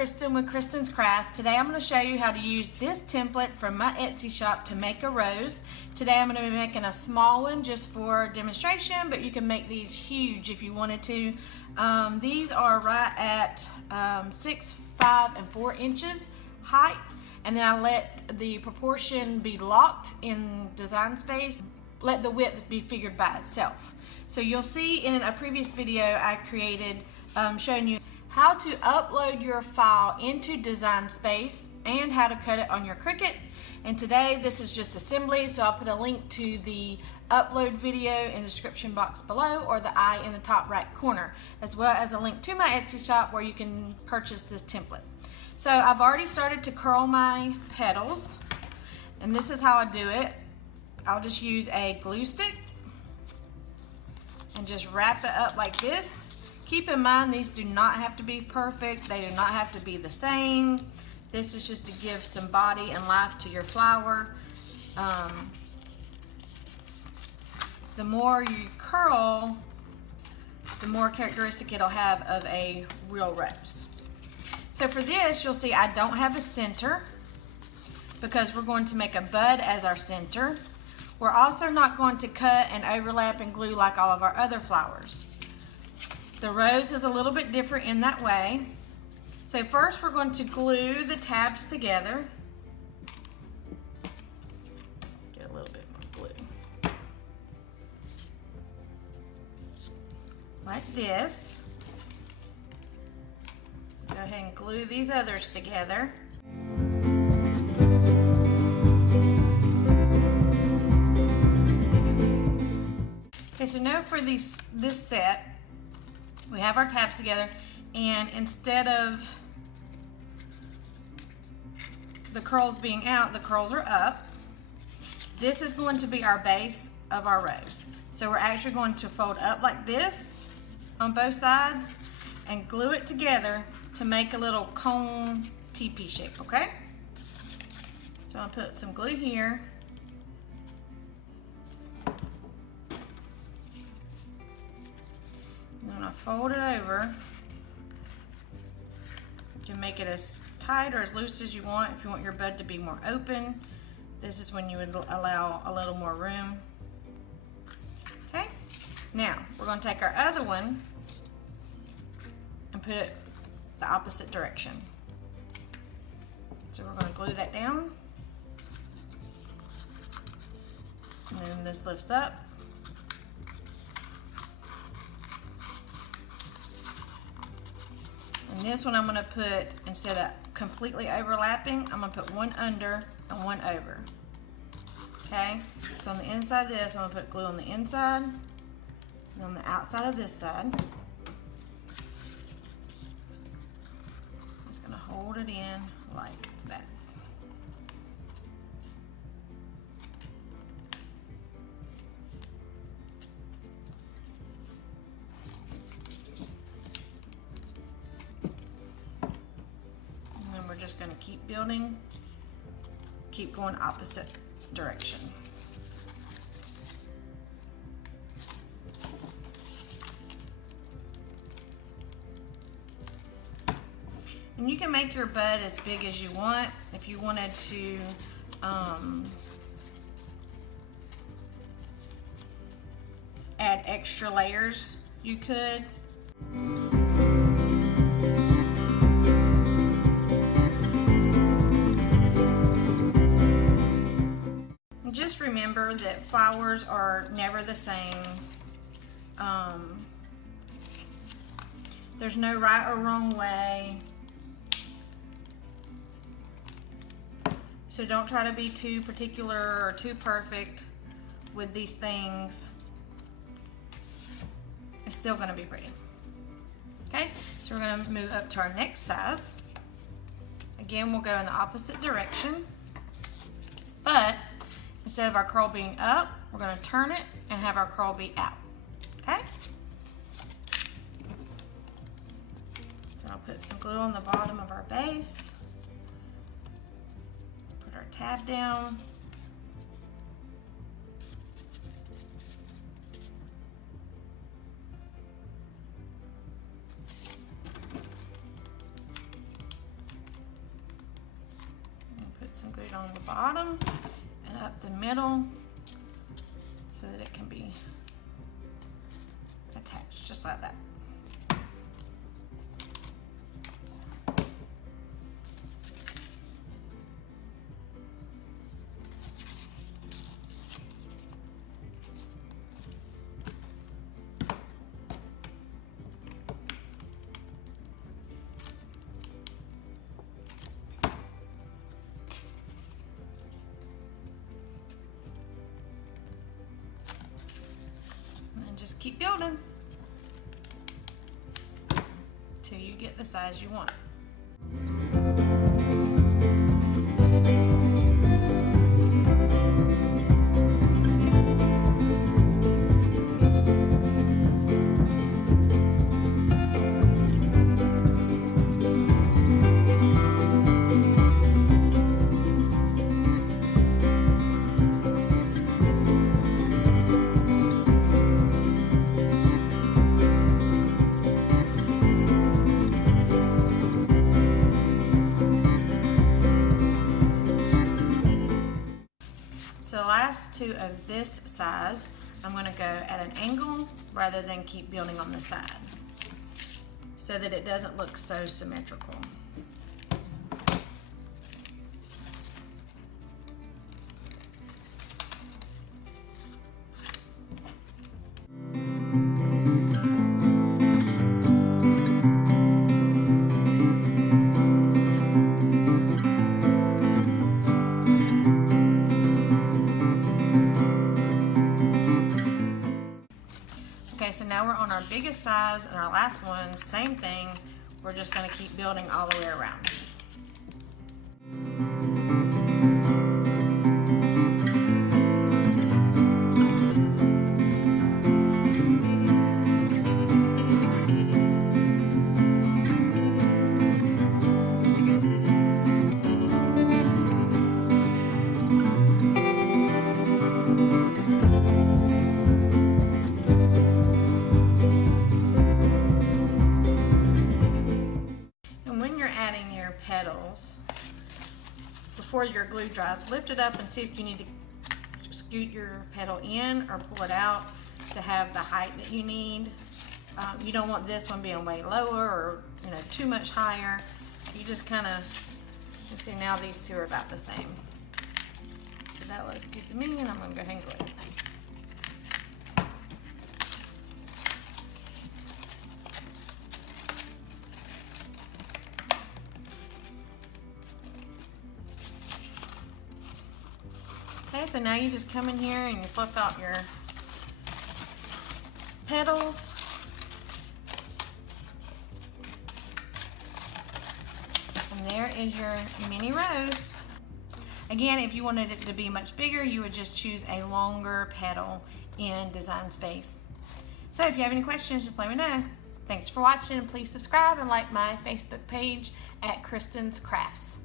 Kristen with Kristin's Crafts. Today I'm going to show you how to use this template from my Etsy shop to make a rose. Today I'm going to be making a small one just for demonstration, but you can make these huge if you wanted to. These are right at 6, 5, and 4 inches height, and then I let the proportion be locked in Design Space. Let the width be figured by itself. So you'll see in a previous video I created showing you how to upload your file into Design Space and how to cut it on your Cricut. And today this is just assembly, so I'll put a link to the upload video in the description box below, or the I in the top right corner, as well as a link to my Etsy shop where you can purchase this template. So I've already started to curl my petals, and this is how I do it. I'll just use a glue stick and just wrap it up like this. Keep in mind, these do not have to be perfect. They do not have to be the same. This is just to give some body and life to your flower. The more you curl, the more characteristic it'll have of a real rose. So for this, you'll see I don't have a center because we're going to make a bud as our center. We're also not going to cut and overlap and glue like all of our other flowers. The rose is a little bit different in that way. So first we're going to glue the tabs together. Get a little bit more glue. Like this. Go ahead and glue these others together. Okay, so now for this set, we have our tabs together, and instead of the curls being out, the curls are up. This is going to be our base of our rose. So we're actually going to fold up like this on both sides and glue it together to make a little cone teepee shape, okay? So I'll put some glue here. I'm going to fold it over. You can make it as tight or as loose as you want. If you want your bud to be more open, this is when you would allow a little more room. Okay, now we're going to take our other one and put it the opposite direction. So we're going to glue that down. And then this lifts up. And this one I'm going to put, instead of completely overlapping, I'm going to put one under and one over. Okay, so on the inside of this, I'm going to put glue on the inside and on the outside of this side. Just going to hold it in like that. Just going to keep building, keep going opposite direction. And you can make your bud as big as you want. If you wanted to add extra layers, you could. Just remember that flowers are never the same. There's no right or wrong way. So don't try to be too particular or too perfect with these things. It's still going to be pretty. Okay, so we're going to move up to our next size. Again, we'll go in the opposite direction, but instead of our curl being up, we're going to turn it and have our curl be out. Okay? So I'll put some glue on the bottom of our base. Put our tab down. it on the bottom and up the middle so that it can be attached just like that. Just keep building till you get the size you want. So the last two of this size, I'm going to go at an angle rather than keep building on the side so that it doesn't look so symmetrical. Okay, so now we're on our biggest size and our last one, same thing. We're just going to keep building all the way around. Petals, before your glue dries, lift it up and see if you need to scoot your petal in or pull it out to have the height that you need. You don't want this one being way lower or too much higher. You just kind of, you see now these two are about the same. So that looks good to me, and I'm going to go ahead and glue it. Okay, so now you just come in here and you flip out your petals. And there is your mini rose. Again, if you wanted it to be much bigger, you would just choose a longer petal in Design Space. So if you have any questions, just let me know. Thanks for watching. Please subscribe and like my Facebook page at Christin's Crafts.